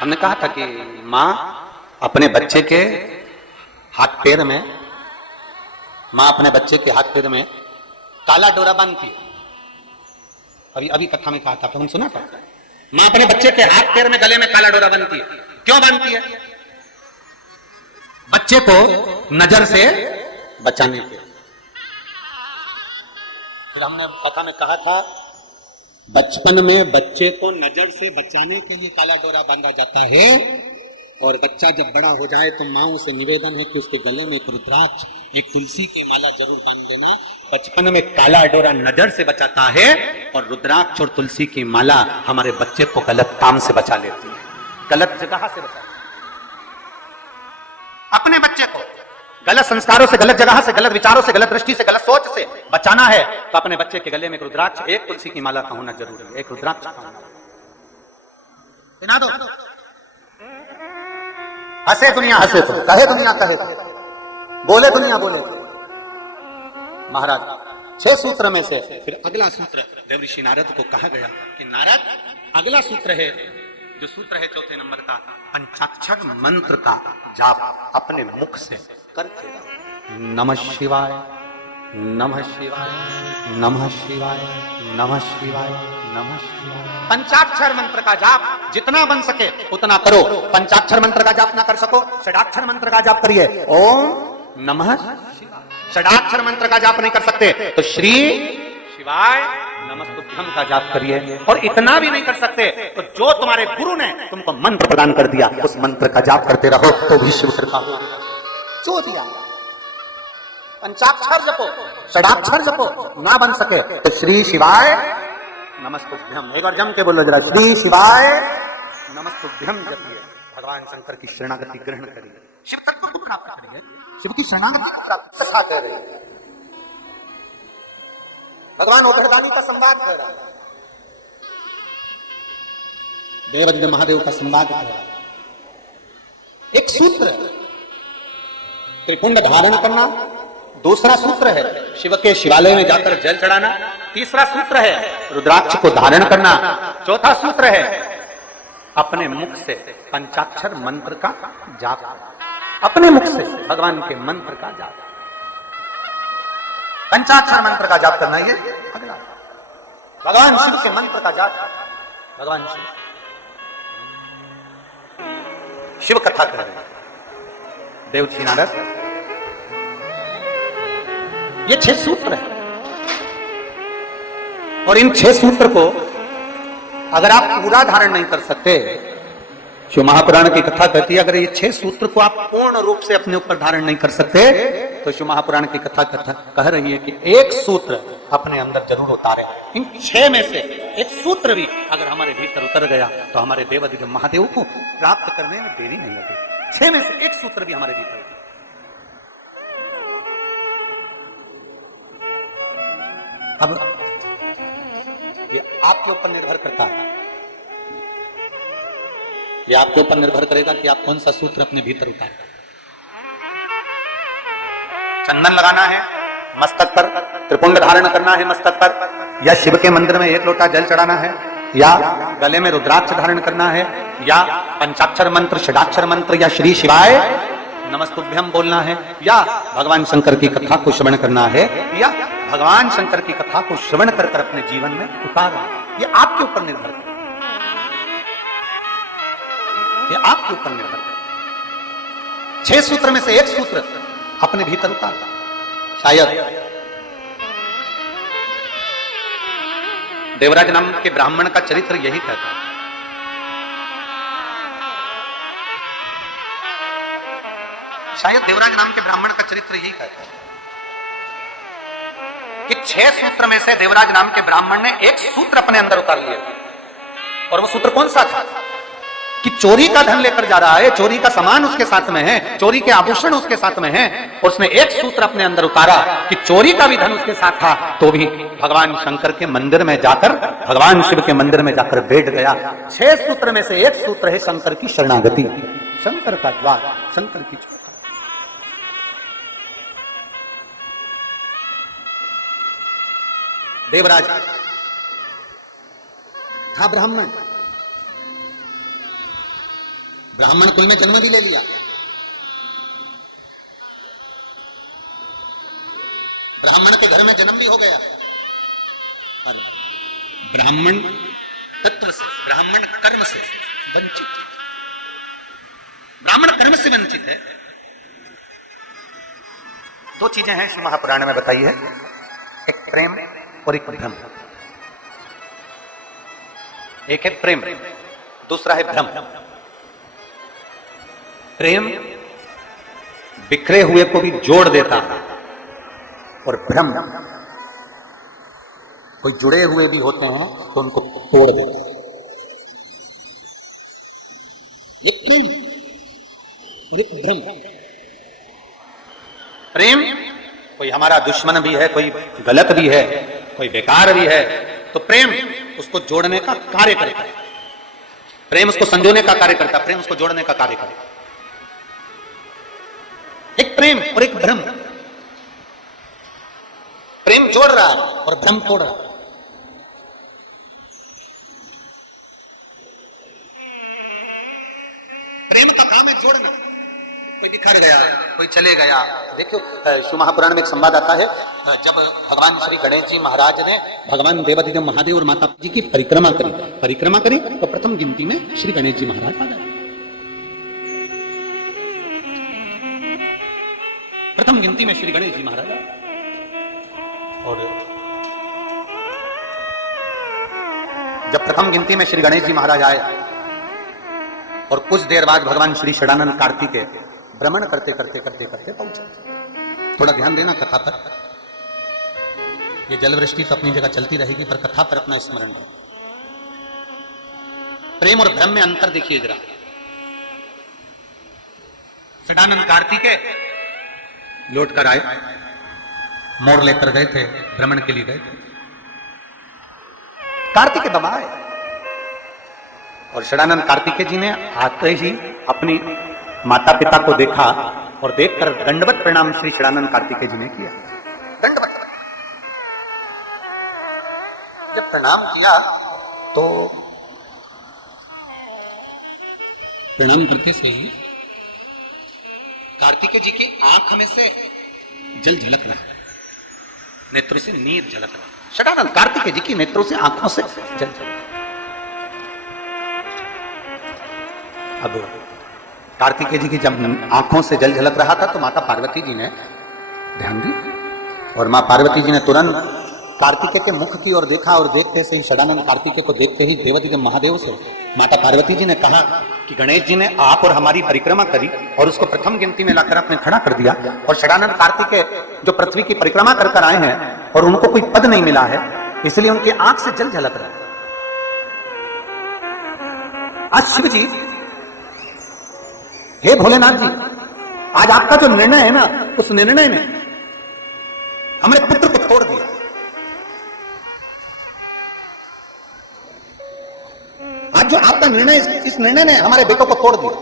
हमने कहा था कि माँ अपने बच्चे के हाथ पैर में काला डोरा बांधती है। अभी कथा में कहा था, तो हम सुना था। माँ अपने बच्चे के हाथ पैर में गले में काला डोरा बांधती है। क्यों बांधती है? बच्चे को नजर से बचाने के। फिर हमने कथा में कहा था, बचपन में बच्चे को नजर से बचाने के लिए काला डोरा बांधा जाता है, और बच्चा जब बड़ा हो जाए तो माँ से निवेदन है कि उसके गले में एक रुद्राक्ष, एक तुलसी की माला जरूर बांध देना। बचपन में काला डोरा नजर से बचाता है, और रुद्राक्ष और तुलसी की माला हमारे बच्चे को गलत काम से बचा लेती है, गलत जगह से बचा। अपने बच्चे को गलत संस्कारों से, गलत जगह से, गलत विचारों से, गलत दृष्टि से, गलत सोच से बचाना है, तो अपने बच्चे के गले में एक रुद्राक्ष, एक तुलसी की माला का होना जरूरी है। एक रुद्राक्ष का होना। सुना दो। हंसे दुनिया हंसे तो, कहे दुनिया कहे तो, बोले दुनिया बोले तो। महाराज 6 सूत्र में से फिर अगला सूत्र देवऋषि नारद को कहा गया कि नारद, अगला सूत्र है, जो सूत्र है 4थे नंबर का, पंचाक्षर मंत्र का जाप अपने मुख से करके जाओ। नमः शिवाय, नमः शिवाय, नमः शिवाय, नमः शिवाय, नमः शिवाय। पंचाक्षर मंत्र का जाप जितना बन सके उतना करो। पंचाक्षर मंत्र का जाप ना कर सको, षडाक्षर मंत्र का जाप करिए। ओम नमः शिवाय। षडाक्षर मंत्र का जाप नहीं कर सकते तो श्री शिवाय नमस्तुभ्यम का जाप करिए। और इतना भी नहीं कर सकते तो जो तुम्हारे गुरु ने तुमको मंत्र प्रदान कर दिया, उस मंत्र का जाप करते रहो, तो भी शिव कृपा हो। जो दिया पंचाक्षर जपो, षडाक्षर जपो, ना बन सके तो श्री शिवाय नमस्तुभ्यम। एक बार जम के बोलो जरा, श्री शिवाय नमस्तुभ्यम जपिए। भगवान शंकर की शरणागति ग्रहण करिए, शिव तत्व को प्राप्त करिए, शिव की शरणागति प्राप्त कथा कर रही है। भगवान ओघरदानी का संवाद कर रहा है, देवादिदेव महादेव का संवाद कर रहा है। एक सूत्र है त्रिपुंड धारण करना, दूसरा सूत्र है शिव के शिवालय में जाकर जल चढ़ाना, तीसरा सूत्र है रुद्राक्ष को धारण करना, चौथा सूत्र है अपने मुख से पंचाक्षर मंत्र का जाप, अपने मुख से भगवान के मंत्र का जाप। पंचाक्षर मंत्र का जाप करना, ये अगला भगवान शिव के मंत्र का जाप। भगवान शिव कथा कर रहे हैं देवऋषि नारद। ये 6 सूत्र है, और इन 6 सूत्र को अगर आप पूरा धारण नहीं कर सकते, शिव महापुराण की कथा कहती है, अगर ये 6 सूत्र को आप पूर्ण रूप से अपने ऊपर धारण नहीं कर सकते, तो शिव महापुराण की कथा कह रही है कि एक सूत्र अपने अंदर जरूर उतारे। इन 6 में से एक सूत्र भी अगर हमारे भीतर उतर गया तो हमारे देवादिदेव महादेव को प्राप्त करने में देरी नहीं लगेगी। 6 में से एक सूत्र भी हमारे भीतर। अब ये आपके ऊपर निर्भर करता है, ये आपके ऊपर निर्भर करेगा कि आप कौन सा सूत्र अपने भीतर उतारें। चंदन लगाना है मस्तक पर, त्रिपुंड धारण करना है मस्तक पर, या शिव के मंदिर में 1 लोटा जल चढ़ाना है, या गले में रुद्राक्ष धारण करना है, या पंचाक्षर मंत्र, षडाक्षर मंत्र, या श्री शिवाय नमस्तुभ्यम बोलना है, या भगवान शंकर की कथा को श्रवण करना है, या भगवान शंकर की कथा को श्रवण कर अपने जीवन में उतारना। ये आपके ऊपर निर्भर है, ये आपके ऊपर निर्भर है। 6 सूत्र में से एक सूत्र अपने भीतर उतारना। शायद देवराज नाम के ब्राह्मण का चरित्र यही कहता है। शायद देवराज नाम के ब्राह्मण का चरित्र यही कहता है कि 6 सूत्र में से देवराज नाम के ब्राह्मण ने एक सूत्र अपने अंदर उतार लिया, और वो सूत्र कौन सा था कि चोरी का धन लेकर जा रहा है, चोरी का सामान उसके साथ में है, चोरी के आभूषण उसके साथ में है, और उसने एक सूत्र अपने अंदर उतारा कि चोरी का भी धन उसके साथ था, तो भी भगवान शंकर के मंदिर में जाकर, भगवान शिव के मंदिर में जाकर बैठ गया। 6 सूत्र में से एक सूत्र है शंकर की शरणागति, शंकर का द्वार, शंकर की चौखट। देवराज था ब्राह्मण, ब्राह्मण कुल में जन्म भी ले लिया, ब्राह्मण के घर में जन्म भी हो गया, और ब्राह्मण तत्व से, ब्राह्मण कर्म से वंचित, ब्राह्मण कर्म से वंचित है। दो चीजें हैं श्री महापुराण में बताई है, एक प्रेम और एक भ्रम। एक है प्रेम, दूसरा है भ्रम। प्रेम बिखरे हुए को भी जोड़ देता है, और भ्रम कोई जुड़े हुए भी होते हैं तो उनको तोड़ देते हैं। ये प्रेम और एक भ्रम। प्रेम कोई हमारा दुश्मन भी है, कोई गलत भी है, कोई बेकार भी है, तो प्रेम उसको जोड़ने का कार्य करता है, प्रेम उसको संजोने का कार्य करता है, प्रेम उसको जोड़ने का कार्य करता है। एक प्रेम और एक भ्रम। प्रेम जोड़ रहा है और भ्रम तोड़ रहा है। प्रेम का काम है जोड़ना। कोई बिखर गया, कोई चले गया। देखो शिव महापुराण में एक संवाद आता है, जब भगवान श्री गणेश जी महाराज ने भगवान देवादिदेव महादेव और माता जी की परिक्रमा करी तो प्रथम गिनती में श्री गणेश जी महाराज आ गए। प्रथम गिनती में श्री गणेश जी महाराज आए। और जब प्रथम गिनती में श्री गणेश जी महाराज आए और कुछ देर बाद भगवान श्री षडानंद कार्तिकेय भ्रमण करते करते पहुंचे। थोड़ा ध्यान देना कथा पर। ये जल वृष्टि तो अपनी जगह चलती रहेगी, पर कथा पर अपना स्मरण रहे। प्रेम और भ्रम में अंतर देखिए जरा। षडानंद कार्तिकेय लौट कर आए, मोड़ लेकर गए थे, भ्रमण के लिए गए थे। कार्तिकेय बाबा आए और षडानंद कार्तिकेय जी ने आते ही अपनी माता पिता को देखा और देखकर दंडवत प्रणाम श्री षडानंद कार्तिकेय जी ने किया। दंडवत जब प्रणाम किया तो प्रणाम करते से ही कार्तिकेय जी की आंख में से जल झलक रहा है, नेत्रों से नीर झलक रहा है। षडानंद कार्तिकेय जी की नेत्रों से, आंखों से जल झलक। अब कार्तिकेय जी की जब आंखों से जल झलक रहा था तो माता पार्वती जी ने ध्यान दी और मां पार्वती जी ने तुरंत कार्तिकेय के मुख की ओर देखा और देखते से ही षडानंद कार्तिकेय को देखते ही देवादिदेव महादेव से माता पार्वती जी ने कहा कि गणेश जी ने आप और हमारी परिक्रमा करी और उसको प्रथम गिनती में लाकर आपने खड़ा कर दिया, और षडानंद कार्तिकेय जो पृथ्वी की परिक्रमा कर कर आए हैं और उनको कोई पद नहीं मिला है, इसलिए उनकी आंख से जल झलक रहा है। आज शिव जी, हे भोलेनाथ जी, आज आपका जो निर्णय है ना, उस निर्णय ने हमारे पुत्र को तोड़ दिया। आज जो आपका निर्णय, इस निर्णय ने हमारे बेटों को तोड़ दिया।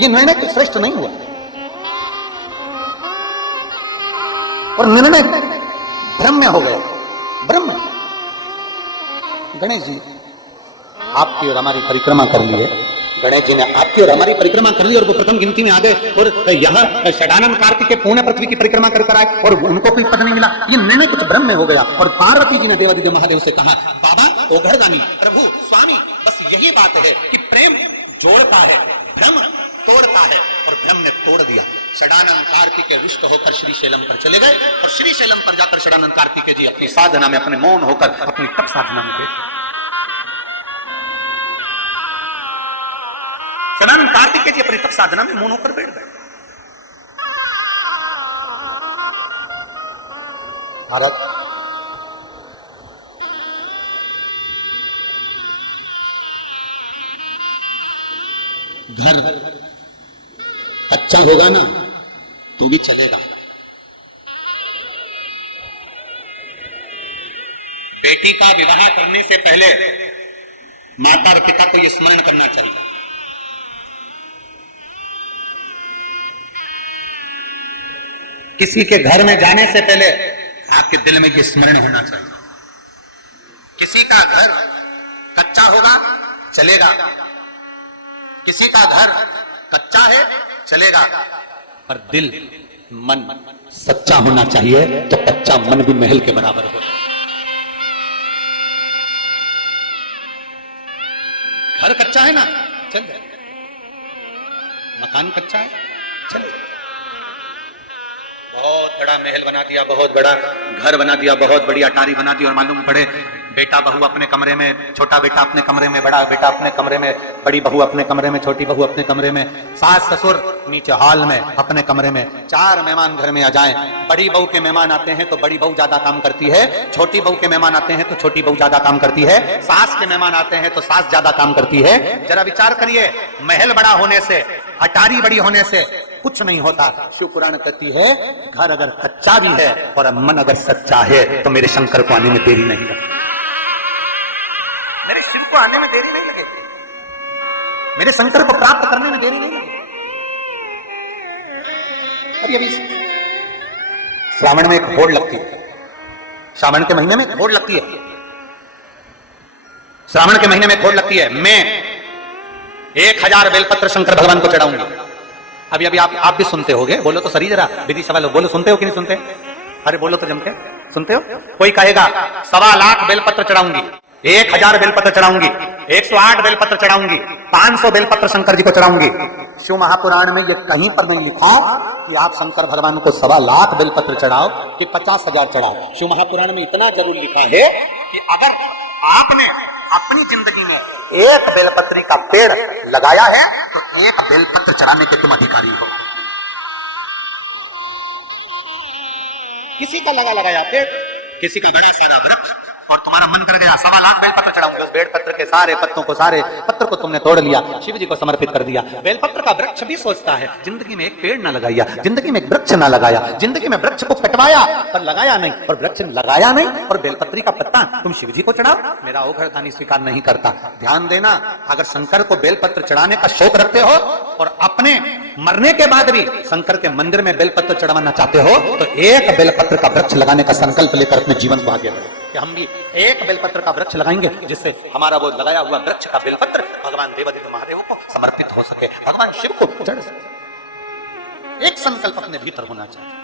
ये निर्णय तो श्रेष्ठ नहीं हुआ और निर्णय भ्रम में हो गया। भ्रम में गणेश जी आपकी और हमारी परिक्रमा कर ली है, गणेश जी ने आपकी और हमारी परिक्रमा कर ली और वो प्रथम गिनती में आ गए और यह षडानंद कार्तिकेय पूर्ण पृथ्वी की परिक्रमा कर आए और उनको कोई पद नहीं मिला। ये निर्णय कुछ भ्रम में हो गया। और पार्वती जी ने देवादिदेव महादेव से कहा, बाबा ओघरदानी प्रभु स्वामी, बस यही बात है कि प्रेम जोड़ता है, भ्रम तोड़ता है, और भ्रम ने तोड़ दिया। षडानंद कार्तिकेय रुष्ट होकर श्री शैलम पर चले गए और श्री शैलम पर जाकर षडानंद कार्तिकेय जी अपनी साधना में, अपने मौन होकर अपनी तप साधना में बैठे। षडानंद कार्तिकेय जी अपनी तप साधना में मौन होकर बैठ गए। भारत घर अच्छा होगा ना तो भी चलेगा। बेटी का विवाह करने से पहले माता और पिता को यह स्मरण करना चाहिए, किसी के घर में जाने से पहले आपके दिल में यह स्मरण होना चाहिए, किसी का घर कच्चा होगा चलेगा, किसी का घर कच्चा है चलेगा, पर दिल मन सच्चा होना चाहिए, तो कच्चा मन भी महल के बराबर हो। घर कच्चा है ना, चल जाए। मकान कच्चा है, चले। बहुत बड़ा महल बना दिया, बहुत बड़ा घर बना दिया, बहुत बड़ी अटारी बना दी, और मालूम पड़े बेटा बहू अपने कमरे में, छोटा बेटा अपने कमरे में, बड़ा बेटा अपने कमरे में, बड़ी बहू अपने कमरे में, छोटी बहू अपने कमरे में, सास ससुर नीचे हॉल में अपने कमरे में। 4 मेहमान घर में आ जाएं। बड़ी बहू के मेहमान आते हैं तो बड़ी बहू ज्यादा काम करती है, छोटी बहू के मेहमान आते हैं तो छोटी बहू ज्यादा काम करती है, सास के मेहमान आते हैं तो सास ज्यादा काम करती है। जरा विचार करिए, महल बड़ा होने से, अटारी बड़ी होने से कुछ नहीं होता। शिव पुराण कहती है, घर अगर कच्चा भी है और मन अगर सच्चा है तो मेरे शंकर को आने में देरी नहीं लगती, मेरे शिव को आने में देरी नहीं लगेगी, मेरे शंकर को प्राप्त करने में देरी नहीं लगेगी। अभी श्रावण में एक होड़ लगती है, श्रावण के महीने में होड़ लगती है, श्रावण के महीने में होड़ लगती है। मैं 1000 बेलपत्र शंकर भगवान को चढ़ाऊंगी। अभी अभी आप भी सुनते होगे, बोलो तो सही जरा, विधि सवाल बोलो, सुनते हो कि नहीं सुनते? अरे बोलो तो जम के, सुनते हो? कोई कहेगा 1.25 लाख बेलपत्र चढ़ाऊंगी, 1000 बेलपत्र चढ़ाऊंगी, 108 बेलपत्र चढ़ाऊंगी, 500 बेलपत्र शंकर जी को चढ़ाऊंगी। शिव महापुराण में ये कहीं पर नहीं लिखा कि आप शंकर भगवान को 1.25 लाख बेलपत्र चढ़ाओ कि 50,000 चढ़ाओ। शिव महापुराण में इतना जरूर लिखा है कि अगर आपने अपनी जिंदगी में एक बेलपत्री का पेड़ लगाया है तो एक बेलपत्र चढ़ाने के तुम अधिकारी हो। किसी का लगाया पेड़, किसी का बड़ा सारा वृक्ष, और तुम्हारा मन कर गया 1.25 लाख बेलपत्र चढ़ाऊंगा, उस बेलपत्र के सारे पत्तों को, सारे पत्र को तुमने तोड़ लिया, शिव जी को समर्पित कर दिया। बेलपत्र का वृक्ष भी सोचता है, जिंदगी में एक पेड़ ना लगाया, जिंदगी में एक वृक्ष ना लगाया, जिंदगी में वृक्ष को कटवाया पर लगाया नहीं, और वृक्ष लगाया नहीं, और बेलपत्री का पत्ता तुम शिव जी को चढ़ाओ, मेरा ओघरदानी स्वीकार नहीं करता। ध्यान देना, अगर शंकर को बेलपत्र चढ़ाने का शौक रखते हो और अपने मरने के बाद भी शंकर के मंदिर में बेलपत्र चढ़वाना चाहते हो, तो एक बेलपत्र का वृक्ष लगाने का संकल्प लेकर अपने जीवन को आगे बढ़ो कि हम भी एक बेलपत्र का वृक्ष लगाएंगे, जिससे हमारा वो लगाया हुआ वृक्ष का बेलपत्र भगवान देवादिदेव महादेव को समर्पित हो सके, भगवान शिव को चढ़ सके। एक संकल्प अपने भीतर होना चाहिए।